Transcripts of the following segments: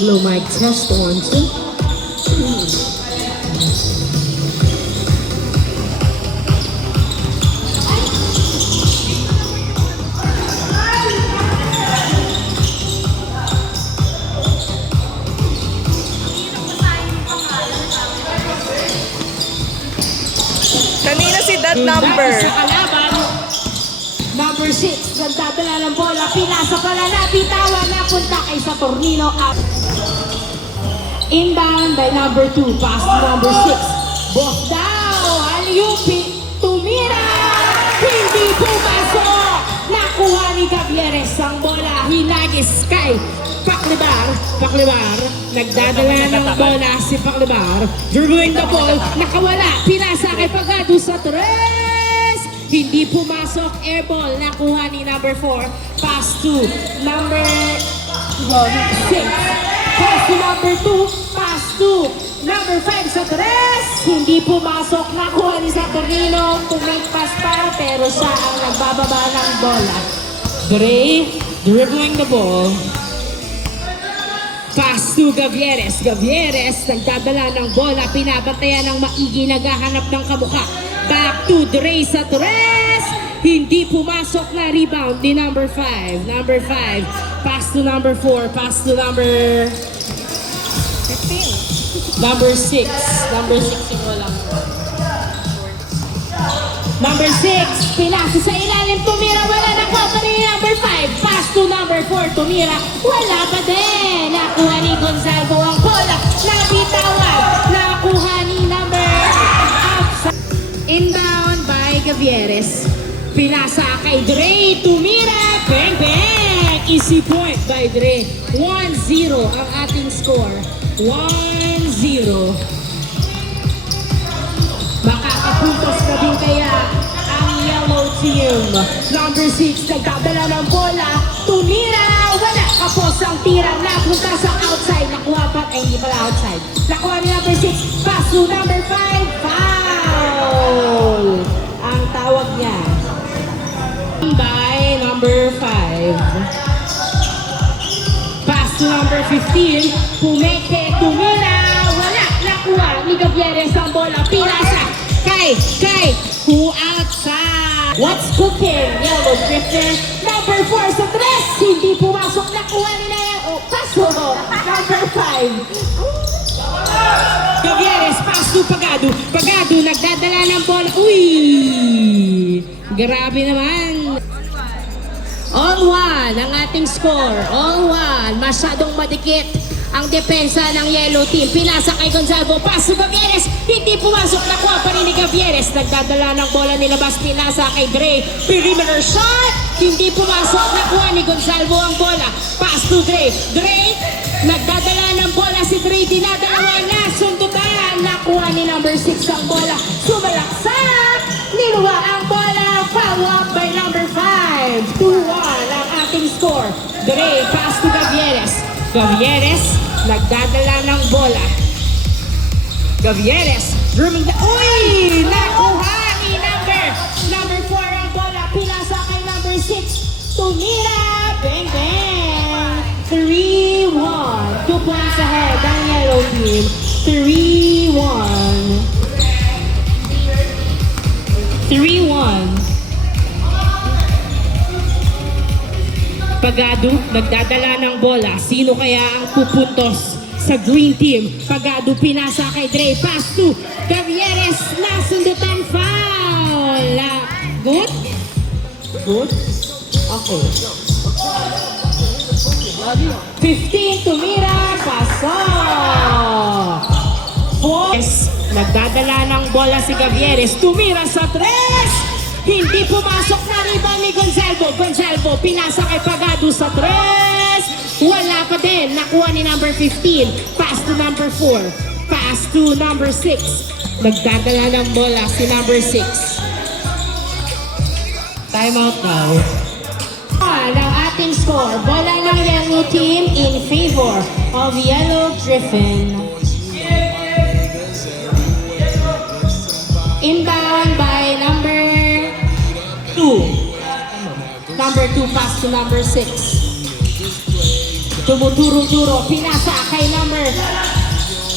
Low mic test on 2. Kanina si that number. Sa kalaban, number 6, nagdadala ng bola, pinasa pala na, bitawan na, punta kay Saturnino up. Inbound by number 2, pass to number 6. Boss daw, Aliupi, tumira, hindi pumasok. Nakuha ni Gavieres ang bola, hinagis kay Paclibar, nagdadala ng bola si Paclibar, dribbling the ball, nakawala, pinasa kay Pagado sa 3, hindi pumasok, air ball, nakuha ni number 4, pass to number 6, pass to number 2, pass to number 5 sa 3, hindi pumasok, nakuha ni Saturnino, tumake pass pa, pero siya ang nagbababa ng bola. Dre, dribbling the ball, pass to Gavieres, nagdadala ng bola, pinabantayan ng maigi, naghahanap ng kamuka, back to Dre sa 3, hindi pumasok, na rebound ni number 5, pass to number 4, pass to number 6, number 6 yung walang number 6, pinasa sa ilalim, tumira, wala na ko, ni number 5, pass to number 4, tumira, wala pa din, nakuha ni Gonzalo ang bola, nabitawan, nakuha ni number outside. Inbound by Gavieres, pinasa kay Dre, tumira, bang bang, easy point by Dre, 1-0 ang ating score, 1-0. Makakapuntos na din kaya ang yellow team. Number 6, nagdadala ng bola, tumira, wala, kapos ang tira, napunta sa outside, nakuha pa, ay hindi pala outside, nakuha ni number 6, pass to number 5, foul ang tawag niya by number 5, pass to number 15, pumeke, tumira, wala, nakuha ni Gavieres ang bola, pinasa kay who outside, what's cooking, yellow drifter, number 4 sa 3, hindi pumasok, nakuha nila yan, paso, number 5, Gavieres, pass to Pagado, nagdadala ng bola, uy, grabe naman. All one ang ating score, all one, masyadong madikit ang depensa ng yellow team, pinasa kay Gonzalo, pass to Gavieres, hindi pumasok, nakuha pa rin ni Gavieres, nagdadala ng bola, nilabas, pinasa kay Dre, perimeter shot, hindi pumasok, nakuha ni Gonzalo ang bola, pass to Dre, nagdadala ng bola si Dre, dinadalawa na, sundutan, nakuha ni number 6 ang bola, sumalaksak, niluwa ang bola, follow up by number 5, 2-1 ang ating score. Dre, pass to Gavieres, nagdadala ng bola, dribbling the, uy, nakuha ni number 4 ang bola, pinasa kay number 6, tumira, bang bang, 3-1, 2 points ahead ang yellow team, 3-1. Pagado, nagdadala ng bola. Sino kaya ang pupuntos sa green team? Pagado, pinasa kay Dre. Pass to Gavieres. Nasundutan, foul. Good? Okay. 15, tumira. Pasok. 4. Nagdadala ng bola si Gavieres. Tumira sa 3. Hindi pumasok, na rebound ni Gonzalo, pinasa kay Pagado sa 3. Wala pa din, nakuha ni number 15. Pass to number 4. Pass to number 6. Nagdadala ng bola si number 6. Time out now. Ang ating score, bola ng yellow team in favor of Yellow Griffin. Inbound by number 2. Number 2 pass to number 6. Tumuturo-turo, pinasa kay number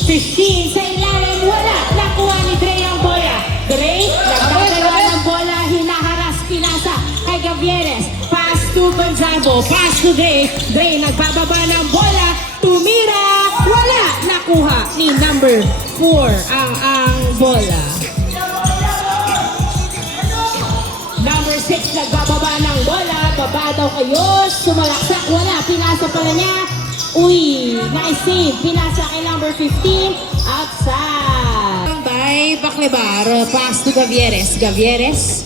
15 sa ilalim, wala. Nakuha ni Dre ang bola. Dre, nagdadala ng bola, hinaharas, pinasa kay Gavieres. Pass to Gonzago, pass to Dre. Dre, nagbababa ng bola, tumira, wala. Nakuha ni number 4 ang bola. Number 6, nagbababa ng bola, baba daw kayo, sumalaksak, wala. Pinasa pala niya. Uy, nice save. Pinasa kay number 15. Outside. By Baclebar. Pass to Gavieres. Gavieres.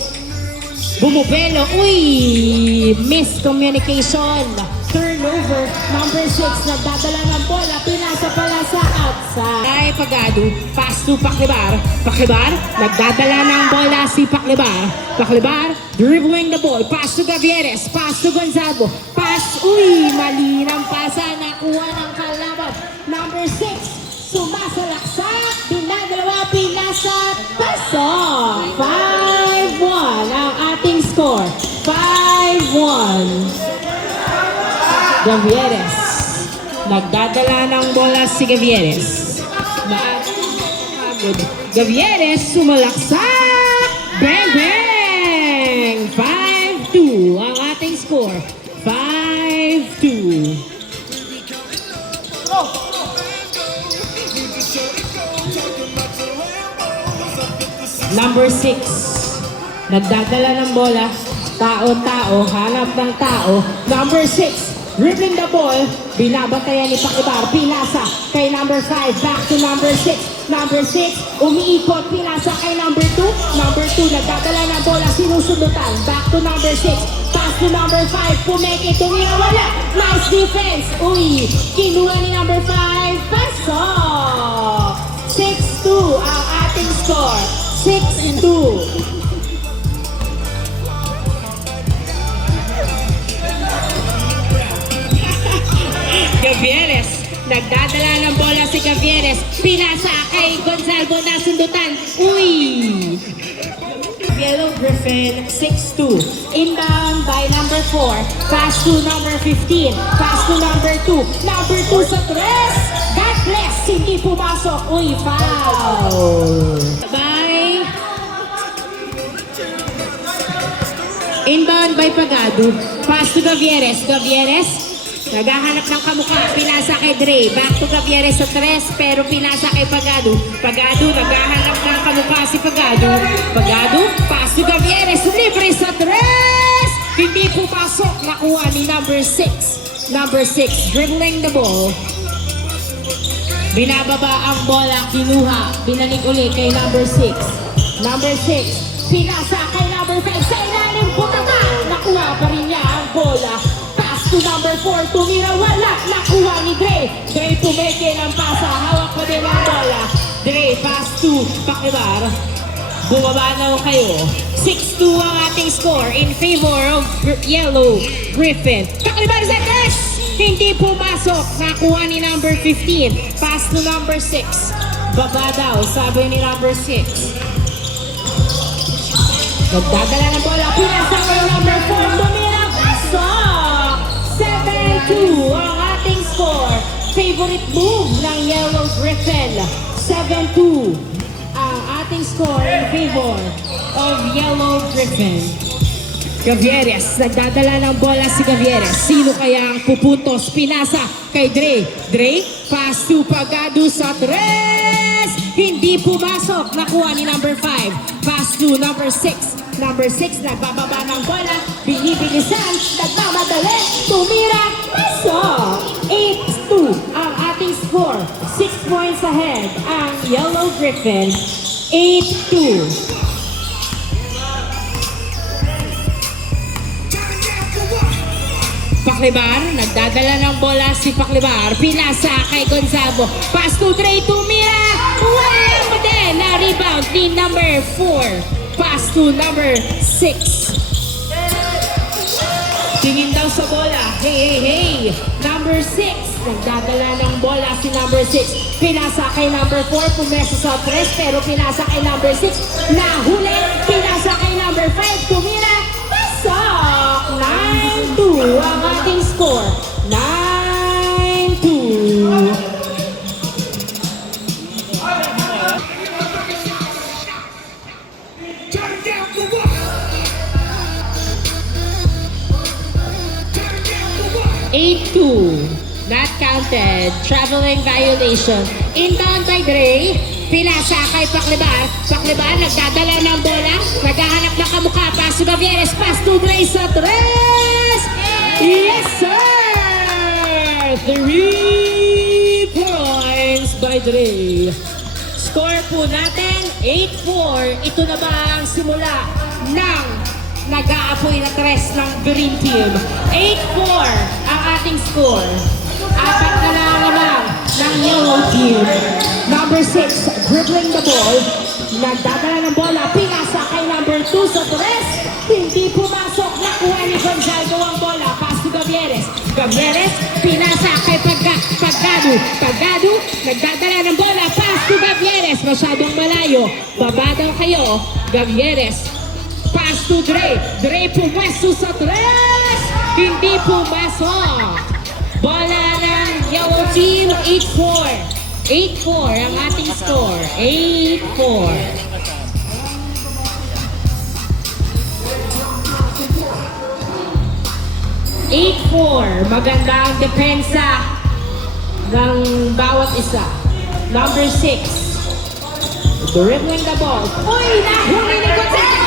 Bumubelo. Uy, miscommunication. Turnover. Number 6. Nagdadala ng bola. Pinasa pala sa outside. Ay, Pagado. Pass to Baclebar. Baclebar. Nagdadala ng bola si Baclebar. Baclebar. Dribbling the ball. Pass to Gavieres. Pass to Gonzago. Pass. Uy, mali ng pasa. Nakuha ng kalaban. Number 6. Sumasalaksak. Dinadalawa. Pinasa. Pasok. 5-1 ang ating score. 5-1. Gavieres. Nagdadala ng bola si Gavieres. Gavieres sumalaksak. Bang, bang! 5-2 ang ating score. 5-2. Number 6. Nagdadala ng bola. Tao-tao, hanap ng tao. Number 6. Dribbling the ball, binabantayan ni Pakibar, pinasa kay number 5, back to number 6. Number 6, umiikot, pinasa kay number 2. Number 2, nagdadala ng bola, sinusundutan, back to number 6. Pass to number 5, pumeke, tumira, wala. Nice defense. Uy, kinuha ni number 5, pasok. 6-2 ang ating score. 6-2. Gavieres. Nagdadala ng bola si Gavieres. Pinasa kay Gonzalo na sundutan. Uy! Yellow Griffin, 6-2. Inbound by number 4. Pass to number 15. Pass to number 2. Number 2 sa 3. God bless. Hindi pumasok. Uy, foul. By inbound by Pagado. Pass to Gavieres. Gavieres. Naghahanap ng kamukha, pinasa kay Dre. Back to Gavieres sa 3, pero pinasa kay Pagado. Pagado, naghahanap ng kamukha si Pagado. Pagado, pass to Gavieres, libre sa 3! Hindi pumasok, nakuha ni number 6. Number 6, dribbling the ball. Binababa ang bola, kinuha. Binalik ulit kay number 6. Number 6, pinasa kay number 5. Sa ilalim, butata! Nakuha pa rin niya ang bola. To number 4, tumira, wala. Nakuha ni Dre. Dre tumeke ng pasa. Hawak pa din ang bola. Dre, pass to Pakibar. Bumaba na kayo. 6-2 ang ating score in favor of Yellow Griffin. Pakibar sa dash! Hindi pumasok. Nakuha ni number 15. Pass to number 6. Baba daw, sabi ni number 6. Nagdadala ng bola. Pinasa ko yung number 4. Tumira, pasok! 7-2 ang ating score. Favorite move ng Yellow Griffin. 7-2 ang ating score in favor of Yellow Griffin. Gavieres, nagdadala ng bola si Gavieres. Sino kaya ang pupuntos? Pinasa kay Dre. Dre, pass to Pagado sa 3. Hindi pumasok. Nakuha ni number 5. Pass to number 6. Number 6, nagbababa ng bola, binibilisan, nagmamadali, tumira, pasok! 8-2 ang ating score. 6 points ahead ang Yellow Griffin. 8-2. Paklibar, nagdadala ng bola si Paklibar. Pinasa kay Gonzago. Pass to Dre, tumira, well, but then, na-rebound ni number 4. Pass to number 6. Tingin daw sa bola. Hey, hey, hey. Number 6. Nagdadala ng bola si number 6. Pinasa kay number 4. Pumesa sa 3. Pero pinasa kay number 6. Nahuli. Pinasa kay number 5. Tumira. Pasok. 9-2 ang ating score. 9-2. 8-2. Not counted. Traveling violation. Inbound by Dre. Pinasa kay Paclibar. Paclibar nagdadala ng bola. Naghahanap ng kamukha. Pass to Gavieres. Pass to Dre sa tres. Yes, sir! 3 points by Dre. Score po natin, 8-4. Ito na ba ang simula ng nag-aapoy na tres ng Green Team? 8-4 ang ating score. Apat na lang naman ng Yellow Team. Number 6, dribbling the ball. Nagdadala ng bola, pinasa kay number 2 sa tres. Hindi pumasok, nakuha ni Gonzalo ang bola. Pass to Gavieres. Gavieres, pinasa kay Pagado. Pagado, nagdadala ng bola. Pass to Gavieres. Masyadong malayo. Baba daw kayo. Gavieres. Pass to Dre. Dre pumwesto sa tres. Hindi pumasok. Bola ng Yellow Team, 8-4. 8-4 ang ating score. 8-4. 8-4. Maganda ang depensa ng bawat isa. Number 6. Dribbling the ball. Uy! Nahuli ni Gonzalo!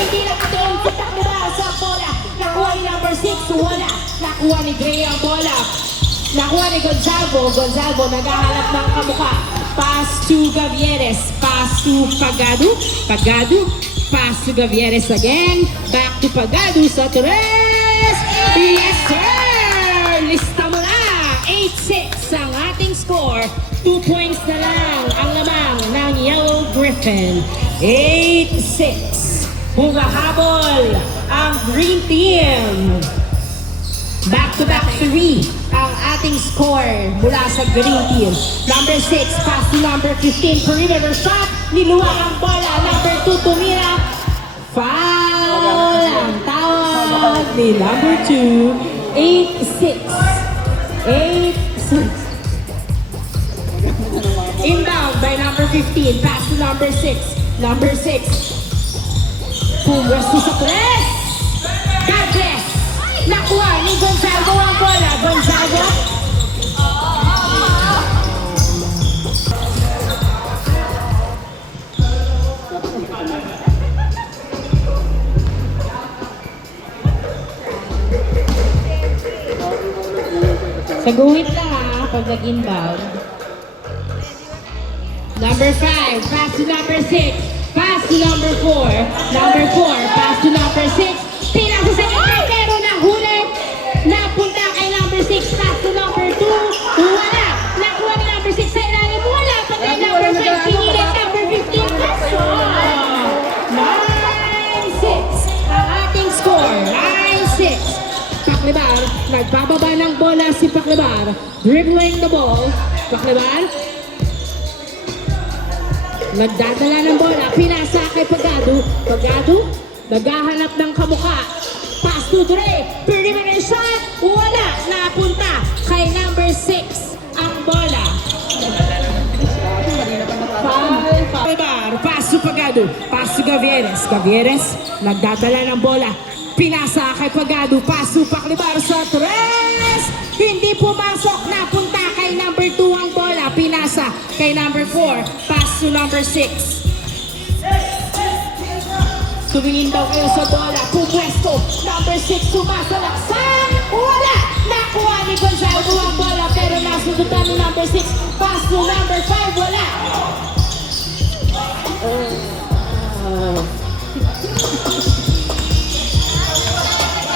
Hindi nakatuon si Takmura sa bola. Nakuha ni number 6. Wala. Nakuha ni Gray ang bola. Nakuha ni Gonzalo. Gonzalo naghahanap ng kamukha. Pass to Gavieres. Pass to Pagado. Pagado. Pass to Gavieres again. Back to Pagado sa tres. Yes, sir! Lista mo na! 8-6 ang ating score. 2 points na lang ang lamang ng Yellow Griffin. 8-6. Humahabol ang Green Team. Back-to-back 3 ang ating score mula sa Green Team. Number 6, pass to number 15, perimeter shot. Niluwa ang bola. Number 2, tumira. Foul ang tawag ni number 2. 8-6. 8-6. Inbound by number 15. Pass to number 6. Number 6. Pumwesto sa press. God bless. Nakuha ni Gonzalo ang bola. Gonzalo. Sa guhit lang pag nag-inbound. Number 5, pass to number 6. Pass to number 4. Number 4, pass to number 6. Pinasa sa kanya, pero nahuli. Napunta kay number 6, pass to number 2. Wala. Nakuha ni number 6 sa ilalim. Wala pa kay number 5. Pinilit number 15. Kaso. 9-6 ang ating score. 9-6. Paclibar, nagbababa ng bola si Paclibar. Dribbling the ball. Paclibar. Nagdadala ng bola. Pinasa kay Pagado. Pagado. Naghahanap ng kamukha. Pass to Dre. Perimeter shot. Wala. Napunta kay number 6 ang bola. Paclibar. Pass to Pagado. Pass to Gavieres. Gavieres. Nagdadala ng bola. Pinasa kay Pagado, pass to Paclibar sa tres. Hindi pumasok, napunta kay number 2 ang bola. Pinasa kay number 4, pass to number 6. Tumingin daw kayo sa bola, pumwesto. Number 6, sumasalaksan. Wala! Nakuha ni Gonzalo ang bola, pero nasundutan ni number 6. Pass to number 5, wala.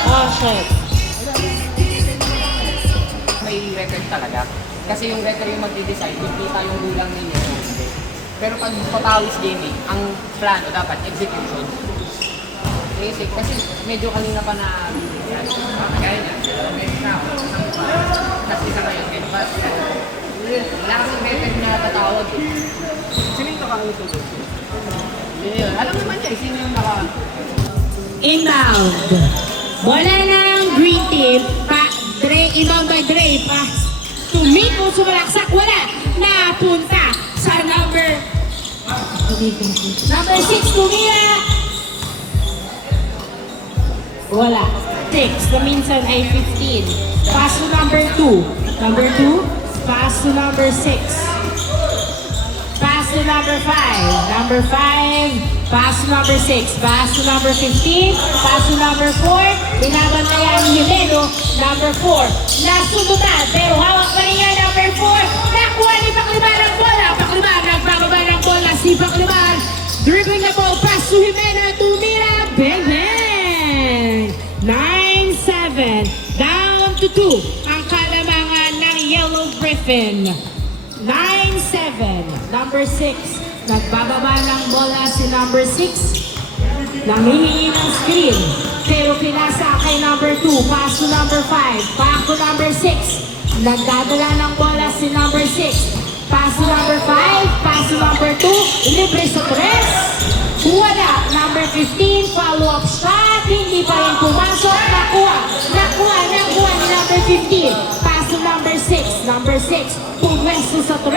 Okay. May record talaga. Kasi yung record yung magde-decide, hindi tayong gulang ninyo. Pero pag patawis gaming, ang plano dapat execution. Kasi medyo kanina pa na kaya niya. Kasi sa kayo, wala kaming record na tatawag. Sino yung nakauto? Alam naman niya, sino yung Inbound. Bola ng Green Team. Dre, inbound by Dre. Pass to Miko, sumalaksak. Wala. Napunta sa number 6, tumira. Wala. 6 na minsan ay 15. Pass to number 2. Number 2. Pass to number 6. Pass to number 5. Number 5. Pass to number 6. Pass to number 15. Pass to number 4. Binabantayan ni Jimeno. Number 4. Nasundutan. Pero hawak pa rin niya. Number 4. Nakuha ni Paclibar ang bola. Paclibar. Nagpapaba ng bola si Paclibar. Dribbling the ball. Pass to Jimeno. Tumira. Bang, bang. 9-7. Down to 2. Ang kalamangan ng Yellow Griffin. 9-7. Number 6. Nagbababa ng bola si number 6. Nanghihingi ng screen. Pero pinasa kay number 2. Pass to number 5. Back to number 6. Nagdadala ng bola si number 6. Pass to number 5. Pass to number 2. Libre sa 3. Wala. Number 15. Follow-up shot. Hindi pa rin pumasok. Nakuha ni number 15. Pass to number 6. Number 6. Pumwesto sa 3.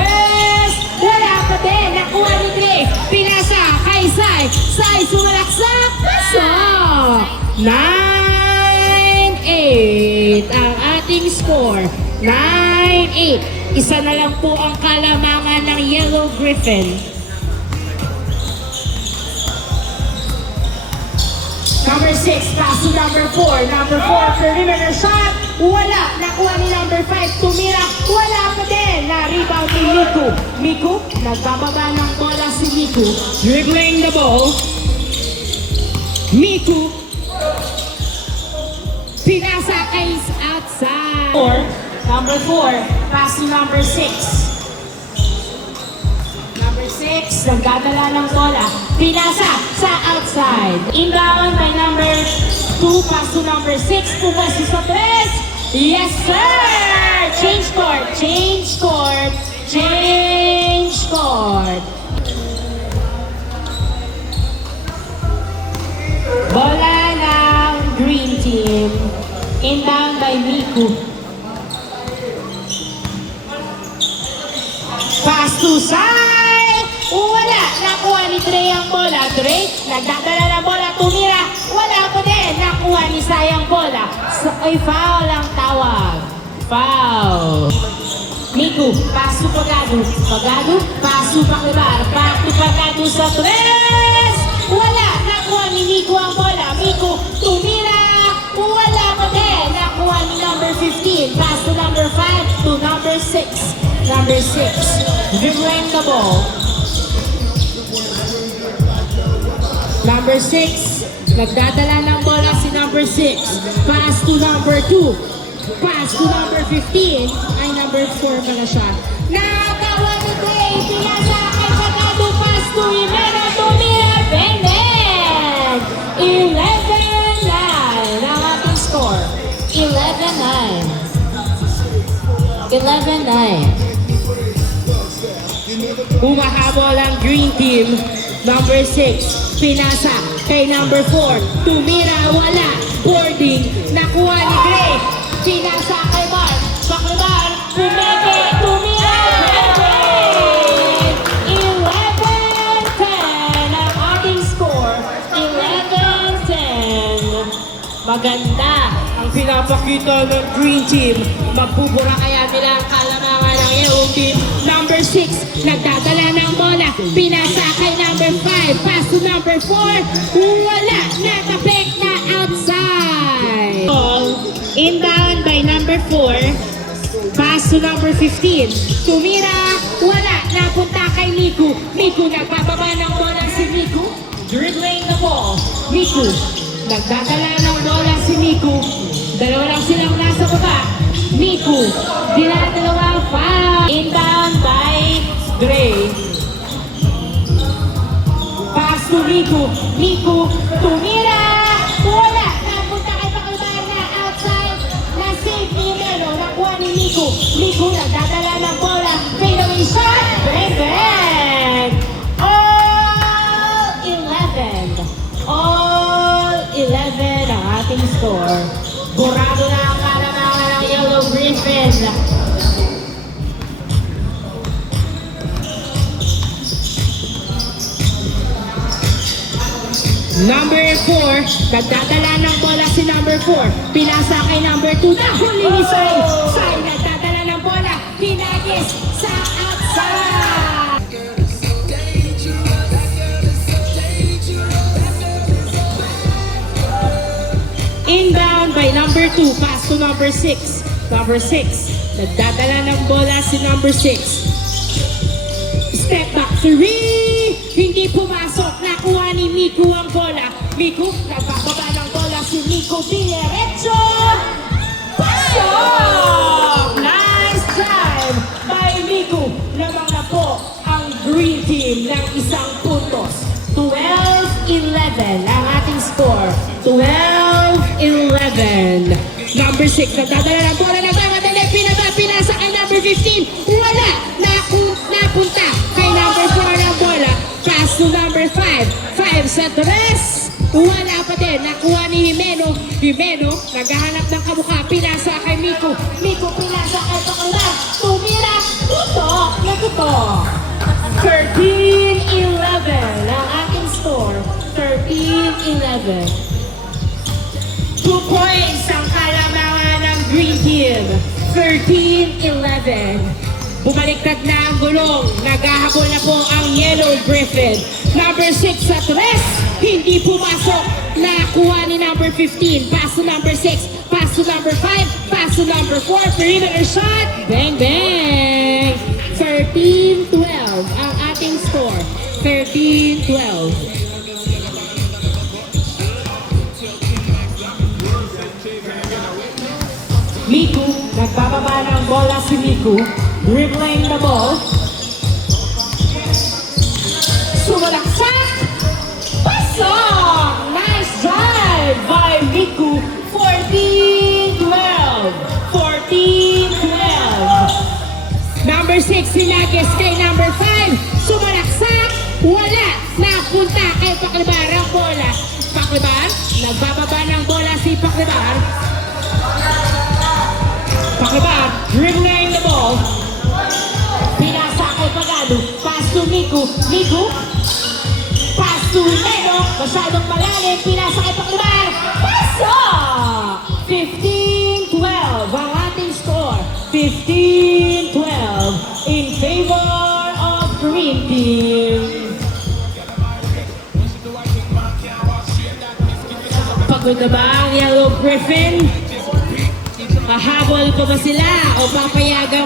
Wala pa din. Nakuha ni Gray. Pinasa kay Sai. Sai sumalaksak. Pasok. 9-8 ang ating score. 9-8. Isa na lang po ang kalamangan ng Yellow Griffin. Number 6, pass to number 4. Number 4, perimeter shot. Wala. Nakuha ni number 5. Tumira. Wala pa din. Na-rebound ni Miku. Miku, nagbababa ng bola si Miku. Dribbling the ball. Miku. Pinasa kay outside. Number 4, pass to number 6. Number 6, nagdadala ng bola. Pinasa sa outside. Inbound by number 2, pass to number 6. Pumasok sa 3. Yes, sir! Change court, change court, change court. Bola ng green team. Inbound by Miku. Pass to side! Wala! Nakuha ni Dre ang bola. Dre, nagdadala ng bola. Tumira. Wala pa din. Nakuha ni Sai ang bola. Ay, foul ang tawag. Foul. Miku, pass to Pagado. Pagado, pass to Paclibar. Back to Pagado sa 3. Wala! Nakuha ni Miku ang bola. Miku, tumira. Wala pa din. Nakuha ni number 15. Pass to number 5 to number 6. Number 6. Dribbling the ball. Number 6. Nagdadala ng bola si number 6. Pass to number 2. Pass to number 15. Ay, number 4 pala siya. Nakawa ni Gray. Pinasa kay Pagado. Pass to Jimeno. Tumira. Benden. 11-9 ang ating score. 11-9. 11-9. Umahabol ang green team. Number 6, pinasa kay number 4. Tumira, wala. Boarding, nakuha ni Gray. Pinasa kay Mark. Paclibar, pumeke, tumira. 11-10 ang ating score. 11-10. Maganda ang pinapakita ng green team. Magbubura kaya nila ang kalamangan ng yellow team. Number 6, nagdadala ng bola. Pinasa kay number 5. Pass to number 4. Wala. Natapik na outside. Ball. Inbound by number 4. Pass to number 15. Tumira. Wala. Napunta kay Miku. Miku, nagbababa ng bola si Miku. Dribbling the ball. Miku. Nagdadala ng bola si Miku. Dalawa lang silang nasa baba. Miku. Dinadalawa ang foul. Inbound by Gray. Pass to Miku. Miku. Tumira. Wala. Napunta kay Paclibar na outside. Na-save ni Melo. Nakuha ni Miku. Miku nagdadala ng bola. Fadeaway shot. Bang, bang. All 11. All 11 ang ating score. Burado na ang kalamangan ng Yellow Griffin. Number 4, nagdadala ng bola si number 4. Pinasa kay number 2. Nahuli ni Sai. Sai nagdadala ng bola. Hinagis sa outside. Inbound by number 2. Pass to number 6. Number 6. Nagdadala ng bola si number 6. Step back 3. Hindi pumasok. Nakuha ni Miku ang bola. Miku, nagbababa ng bola si Miku. Diretso. Pasok! Nice drive by Miku. Lamang na po ang green team ng isang puntos. 12-11 ang ating score. 12-11. Number 6, nagdadala ng bola. Nagmamadali. Pinasa kay number 15. Wala. Napunta kay number 4 ng bola. Pass to number 5. 5 sa tres. Wala pa din. Nakuha ni Jimeno. Jimeno, naghahanap ng kamukha. Pinasa kay Miku. Miku, pinasa kay Pakular. Tumira. Tutok. Natutok. 13-11 ang ating score. 13-11. 2 points ang kalamangan ng Green Team. 13-11. Bumaliktad na ang gulong. Naghahabol na po ang Yellow Griffin. Number 6 sa tres. Hindi pumasok. Nakuha ni number 15. Pass to number 6. Pass to number 5. Pass to number 4. Perimeter shot. Bang, bang. 13-12 ang ating score. 13-12. Miku, nagbababa ng bola si Miku. Dribbling the ball. Sumalaksak! Pasok! Nice drive by Miku. 14-12. 14-12. Number 6, sinagis kay number 5. Sumalaksak! Wala! Napunta kay Paklibar ang bola. Paklibar, nagbababa ng bola si Paklibar. Paklibar, dribbling the ball. Pinasa kay Pagano. Pass to Miku. Miku. Pass to Meno. Masyadong malalim. Pinasa kay Paklibar. Pasok! 15-12 ang ating score. 15-12 in favor of Green Team. Pagod na ba ang Yellow Griffin? Pahabol pa ba sila o papayagang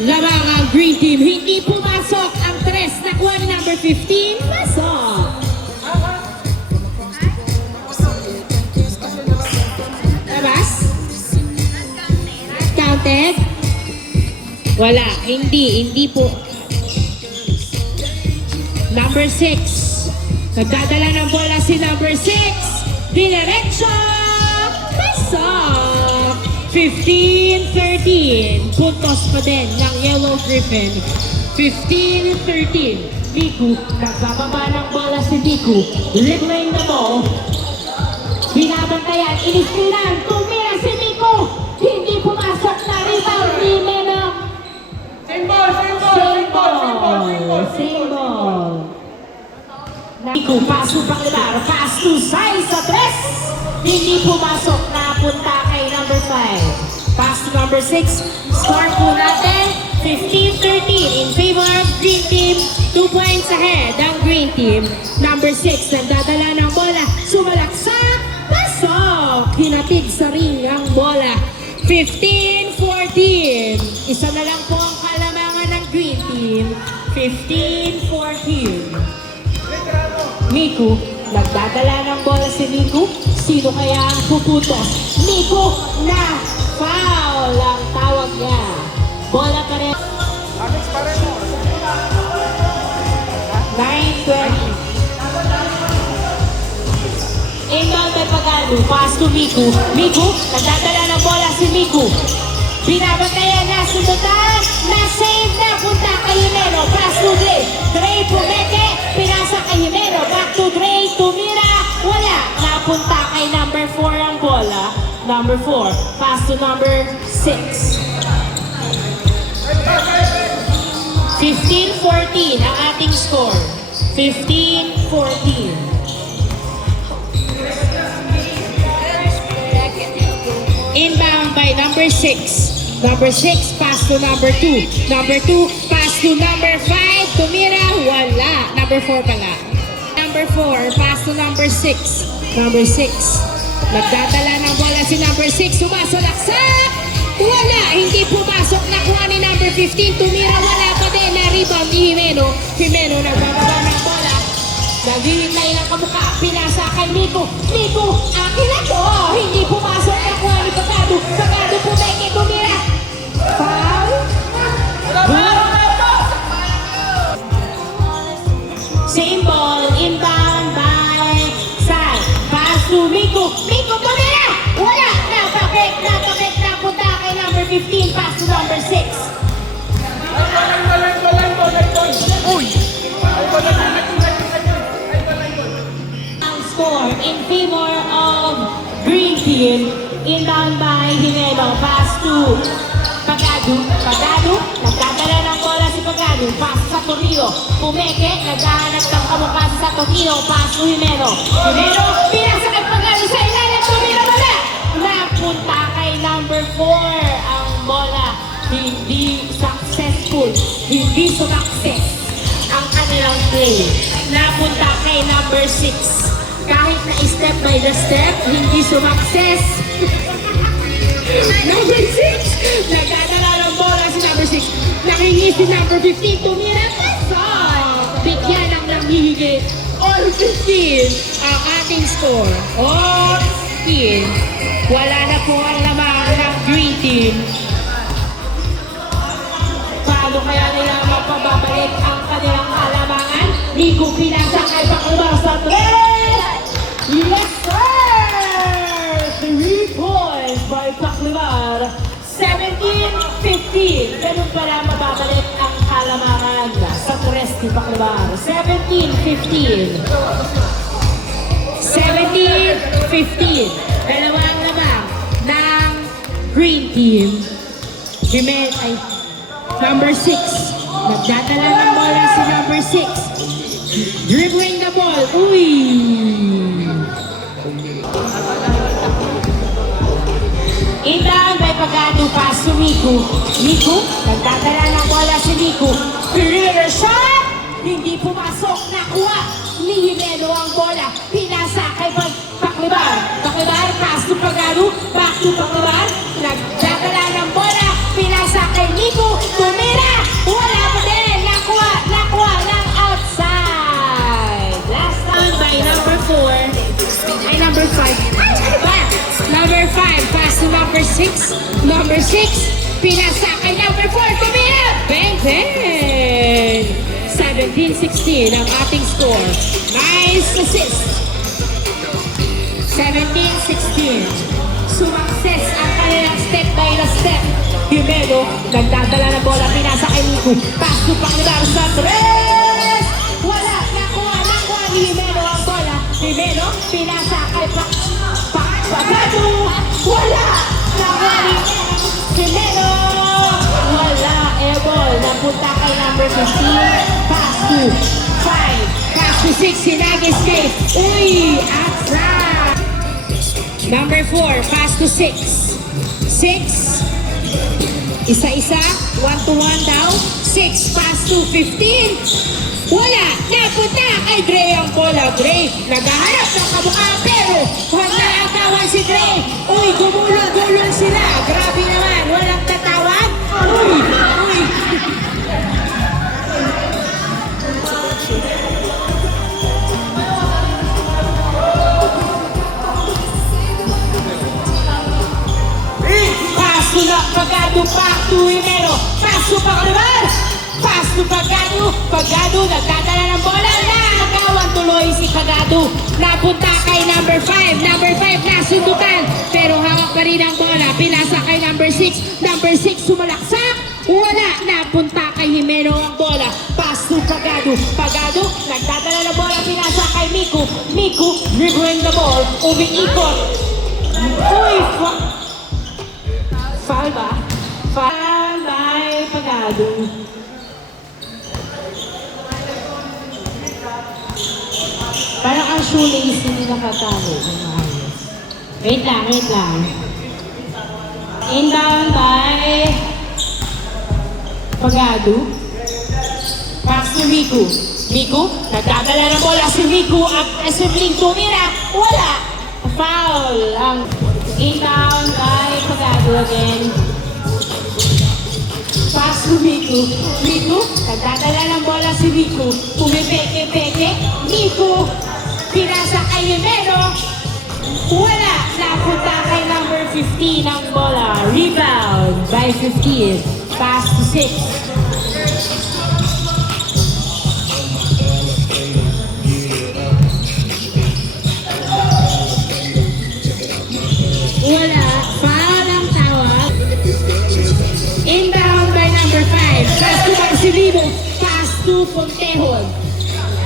lamang ang Green Team? Hindi pumasok ang tres. Nakuha ni number 15. Pasok! Labas? Counted? Wala. Hindi po. Number 6. Nagdadala ng bola si number 6. Diretso! Pasok! 15-13. Puntos pa din ng Yellow Griffin. 15-13. Miku, nagbababa ng bola si Miku. Dribbling the ball. Binabantayan, iniskinan, tumira si Miku. Hindi pumasok na rebound ni Mena. Symbol. Miku, pass to Paklibar. Pass to Sai sa tres. Hindi pumasok, napunta kay number 5. Pass to number 6. Score po natin, 15-13 in favor of Green Team. 2 points ahead ang Green Team. Number 6, nagdadala ng bola. Sumalaksak, pasok. Hinatid sa ring ang bola. 15-14. Isa na lang po ang kalamangan ng Green Team. 15-14. Miku, nagdadala ng bola si Miku. Sino kaya ang puputos? Miku na foul ang tawag niya. Bola pa rin. 9-20. Inbound by Pagano. Pass to Miku. Miku, nagdadala ng bola si Miku. Binabantayan na, sundutan. Na-save na. Punta kay Jimeno. Pass to Dre. Dre pumeke. Pinasa kay Jimeno. Back to Dre. Tumira. Wala. Napunta kay number 4 ang bola. Number 4. Pass to number 6. 15-14 ang ating score. 15-14. Inbound by number 6. Number 6, pass to number 2. Number 2, pass to number 5. Tumira, wala. Number 4 pala. Number 4, pass to number 6. Number 6. Nagdadala ng bola si number 6. Sumasalaksak. Wala. Hindi pumasok. Nakuha ni number 15. Tumira, wala pa din. Na-rebound ni Jimeno. Jimeno nagbababa ng bola. Naghiwintay ng kamukha. Pinasa kay Miko. Miko, akin na to. Hindi pumasok. Nakuha ni Pagado. Pagado pumeke. Tumira. Foul. Same ball. Inbound by side. Pass to Miko. Miko, tumira. Wala. Napakik. Napunta kay number 15. Pass to number 6. Uy! Ang score in favor of Green Team. Inbound by Jimeno. Pass to Pagado. Pagado. Nagdadala ng bola si Pagado. Pass sa Tornillo. Pumeke. Naghahanap ng kamukha sa Tornillo. Pass to Jimeno. Jimeno. Pinasa kay Pagado sa ilalim. Tumira wala. Napunta kay number 4 ang bola. Hindi successful. Hindi success ang kanilang play. Napunta kay number 6. Kahit na step by the step, hindi sumakses. Number 6. Nagdadala ng bola si number 6. Nakingi si number 15. Tumira pa. Bigyan ang nanghihigit. All 15 ang ating score. All 15. Wala na po ang laman ng Green Team. Paano kaya nila mapababalik ang kanilang kalamangan? Miko pinasa kay Pakulaw sa 3! Yes, sir! 3 points by Paklibar. 17-15. Ganun pala mababalik ang kalamangan sa 3 ni Paklibar. 17-15. 17-15. Dalawang lamang ng Green Team. Jimen ay number 6. Nagdadala ng bola si number 6. Dribbling the ball. Uy! Inbound by Pagado. Pass to Miko. Miko. Nagdadala ng bola si Miko. Career shot! Hindi pumasok. Nakuha ni Jimeno ang bola. Pinasa kay Paklibar. Paklibar. Pass to Pagado. Back to Paklibar. Nagdadala ng bola. Pinasa kay Miko. Tumira. Wala pa din. Nakuha ng outside. Last time by number 4. Ay, number 5. Ano ba? Number 5. Pass to number 6. Number 6. Pinasa kay number 4. Tumira. Bang, bang. 17-16 ang ating score. Nice assist. 17-16. Sumakses ang kanilang step by step. Jimeno, nagdadala ng bola. Pinasa kay Miko. Pass to Paklibar sa 3. Wala. Nakuha ni Jimeno ang bola. Jimeno, pinasa kay Pagado. Wala. Nakuha ni Jimeno. Wala. Ebol. Napunta kay number 15. Pass to 5. Pass to 6. Sinagis kay. Uy. Atras. Number 4. Pass to 6. 6. Isa-isa, 1-to-1 daw. 6, pass to 15. Wala, napunta kay Dre ang bola. Dre, naghahanap ng kamukha pero huwag na atawan si Dre. Uy, gumulong-gulong sila. Grabe naman, walang tatawag. Uy, uy. Pass to Pagado, back to Jimeno. Pass to Paklibar. Pass to Pagado. Pagado, nagdadala ng bola. Nagawan tuloy si Pagado. Napunta kay number 5. Number 5 nasundutan. Pero hawak pa rin ang bola. Pinasa kay number 6. Number 6 sumalaksak. Wala. Napunta kay Jimeno ang bola. Pass to Pagado. Pagado, nagdadala ng bola. Pinasa kay Miko. Miko, dribbling the ball. Umiikot. Uy, foul ba? Foul by Pagado. shoelace hindi nakatali. Yung maayos. Wait lang, wait lang. Inbound by Pagado. Pass to Miku. Miku, nagdadala ng bola si Miku. Aggressively tumira. Wala. Foul. Ang inbound by Pagado again. Pass to Miku. Miku, nagdadala ng bola si Miku. Pumipeke-peke. Miku, pinasa kay Jimeno. Wala. Napunta kay number 15 ang bola. Rebound by 15. Pass to 6. Wala. Foul ang tawag. Inbound by number 5. Pass to Marcelino. Pass to Fontejón.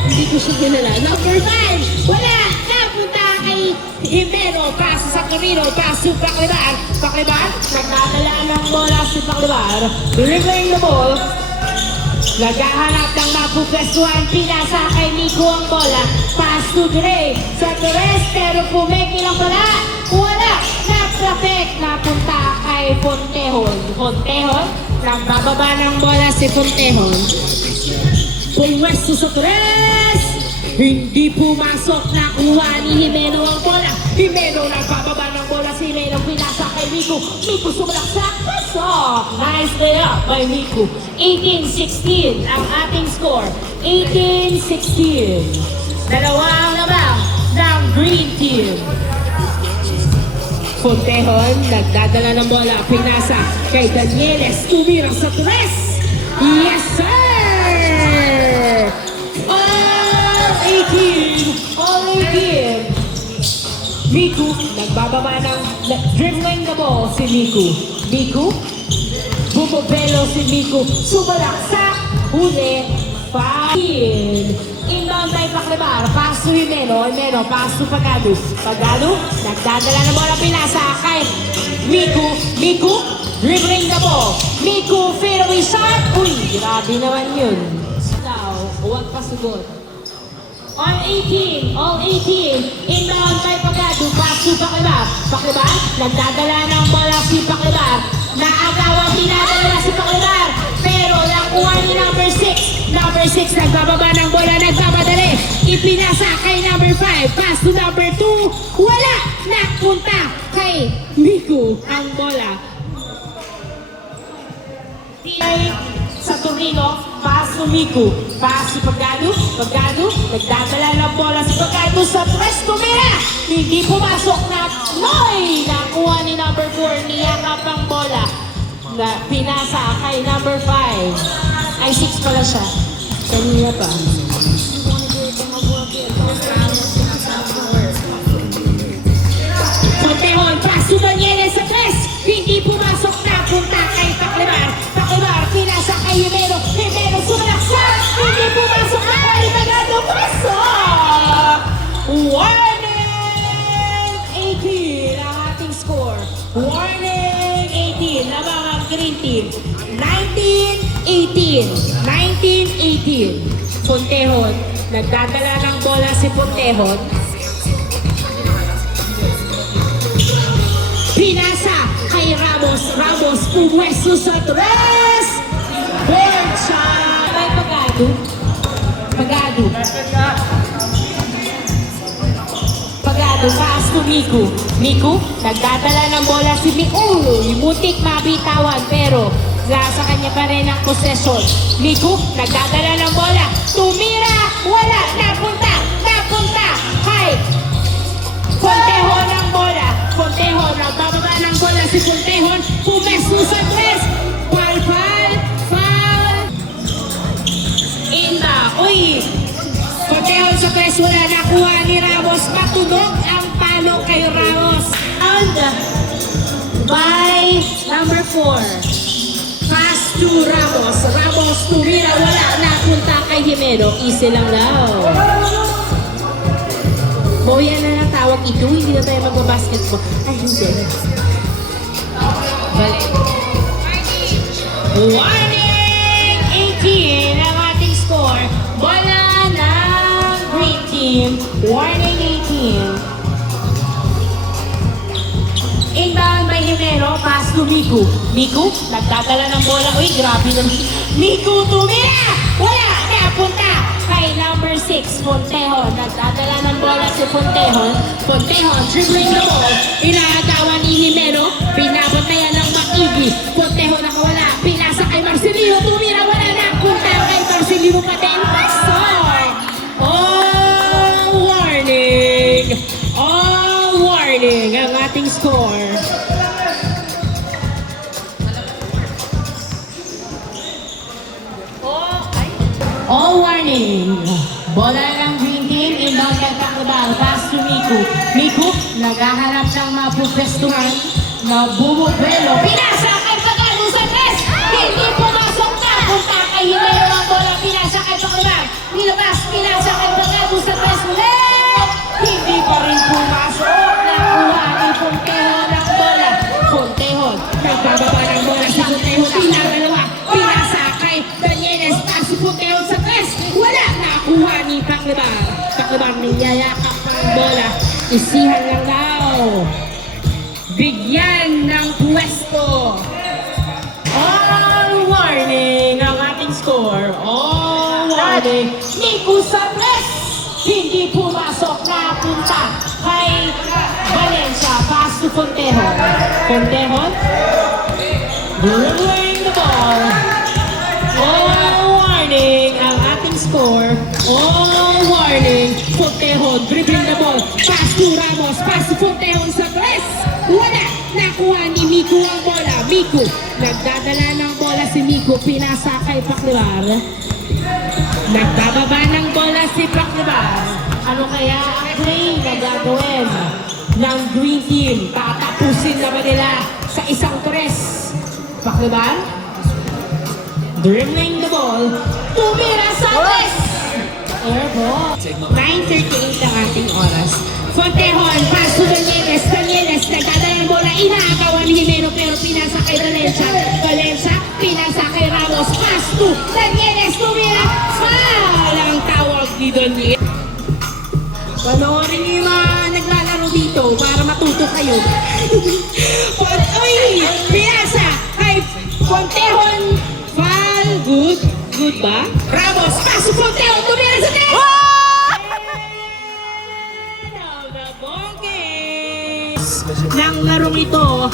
Hindi ko siya ginala. Number 5. Wala. Napunta kay Jimeno. Pass sa Camino. Pass to Paclibar. Paclibar. Nagdadala ng bola si Paclibar. Dribbling the ball. Naghahanap ng mapupwestuhan. Pinasa kay Nico ang bola. Pass to Dre. Sa Torres. Pero pumeki lang pala. Wala. Naprotect. Napunta kay Fontejón. Fontejón. Nagbababa ng bola si Fontejón. Pumwesto sa Torres. Hindi pumasok. Nakuha ni Jimeno ang bola. Jimeno nagbababa ng bola si Jimeno. Pinasa kay Nico. Nico sumalaksak. Pasok. Nice layup by Nico. 18-16 ang ating score. 18-16. Dalawa ang labang ng Green Team. Fontejón, nagdadala ng bola, pinasa kay Danieles, tumira sa tres. Yes, sir! All 18! All 18! Miku, nagbababa ng dribbling the ball si Miku. Miku, bumubelo si Miku, sumalaksak, huli, foul. Inbound by Paclibar, pass to Jimeno, Jimeno, pass to Pagado. Pagado, nagdadala ng bola, pinasa kay Miku. Miku, dribbling the ball. Miku, fadeaway shot. Uy, grabe naman yun. Now, huwag pasugod. All 18, inbound by Pagado, pass to Paclibar. Paclibar, nagdadala ng bola si Paclibar. Naagawan, pinadala si Paclibar. Pero nakuha ni number 6. Number 6, nagbababa ng bola, nagbamadali. Ipinasa kay number 5. Pass to number 2. Wala! Napunta kay Miku ang bola. Sa Torino, pass to Miku. Pass to Pagado. Pagado, nagdadala ng bola si Pagado sa press. Tumira! Hindi pumasok na Noy! Nakuha ni number 4. Niyakap ang bola. Na pinasa kay number 5. Ay, 6 pala siya. Kanina pa. Fontejón, pass to Danieles sa tres. Hindi pumasok na. Punta kay Paclibar. Paclibar, pinasa kay Jimeno. Jimeno, sumalaksak. Hindi pumasok na. Kay Pagado, pasok! Warning! 18 ang ating score. Warning! 18. Labang ang Green Team. 19-18. 19-18. Fontejón. Nagdadala ng bola si Fontejón. Pinasa kay Ramos. Ramos pumwesto sa tres. Board shot. Kay Pagado. Pagado. Pagado. Pass to Miku. Miku. Nagdadala ng bola si Miku. Mutik mabitawan pero nasa kanya pa rin ang possession. Miku, nagdadala ng bola. Tumira! Wala! Napunta! Napunta! Kay Fontejón ang bola. Fontejón, nagbababa ng bola si Fontejón. Pumesto sa tres. Foul, foul, foul. Inda. Uy! Fontejón sa tres. Wala nakuha ni Ramos. Matunog ang palo kay Ramos. And by number 4. Pass to Ramos. Ramos tumira. Wala. Napunta kay Jimeno. Easy lang daw. Boyan na lang tawag ito. Hindi na tayo magbabasketball. Ay, hindi. Balik. Warning! 18 ang ating score. Bola ng Green Team. team. Warning 18. Inbound by Jimeno, pass to Miku. Miku, nagdadala ng bola. Uy, grabe naman. Miku tumira! Wala! Napunta kay number 6, Fontehon. Nagdadala ng bola si Fontehon. Fontehon, dribbling the ball. Inaagawan ni Jimeno. Pinabantayan ng Maigi. Fontehon nakawala. Pinasa kay Marcelino. Tumira, wala na. Punta kay Marcelino pa din. Pasok! Oh, warning! Oh, warning! Ang ating score. All warning! Bola ng Green Team, inbound kay Paclobal, pass to Miku. Miku, naghahanap ng mapupwestuhan na bumubuelo. Pinasa kay Pagano sa tres! Hindi pumasok na! Punta kay Himeno ang bola, pinasa kay Paclobal. Nilabas, pinasa kay Pagano sa tres. Ulit! Hindi pa rin pumasok. Nakuha ni Fontehon ang bola. Fontehon, nagbababa ng bola si Fontehon. Pinagalawa, pinasa kay Danieles, pass si Fontehon sa tres. Wala! Nakuha ni Paclobal. Paclobal niyayakap ang bola. Isihan lang daw. Bigyan ng pwesto. All warning ang ating score. All warning. Miku sa press. Hindi pumasok na punta kay Valencia. Pass to Fontehon. Fontehon. Dribbling the ball. All warning ang ating score. All warning. Fontehon dribbling the ball. Pass to Ramos. Pass to Fontehon sa press. Wala! Nakuha ni Miku ang bola. Miku. Nagdadala ng bola si Miku. Pinasa kay Paclobal. Nagbababa ng bola si Paclobal. Ano kaya ang play na gagawin ng Green Team? Tatapusin na ba nila sa isang tres? Paclobal. Dribbling the ball. Tumira sa tres! Air ball. 9:38 ang ating oras. Fontehon, pass to Danieles. Danieles, nagdadala ng bola. Inaagawan ni Jimeno pero pinasa kay Valencia. Valencia, pinasa kay Ramos. Pass to Danieles. Tumira. Foul ang tawag ni Danieles. Panoorin niyo yung mga naglalaro dito para matuto kayo. Uy! Pinasa kay Fontehon. Foul. Good. Good ba? Ramos, pass to Fontehon. Tumira sa net. Ng larong ito,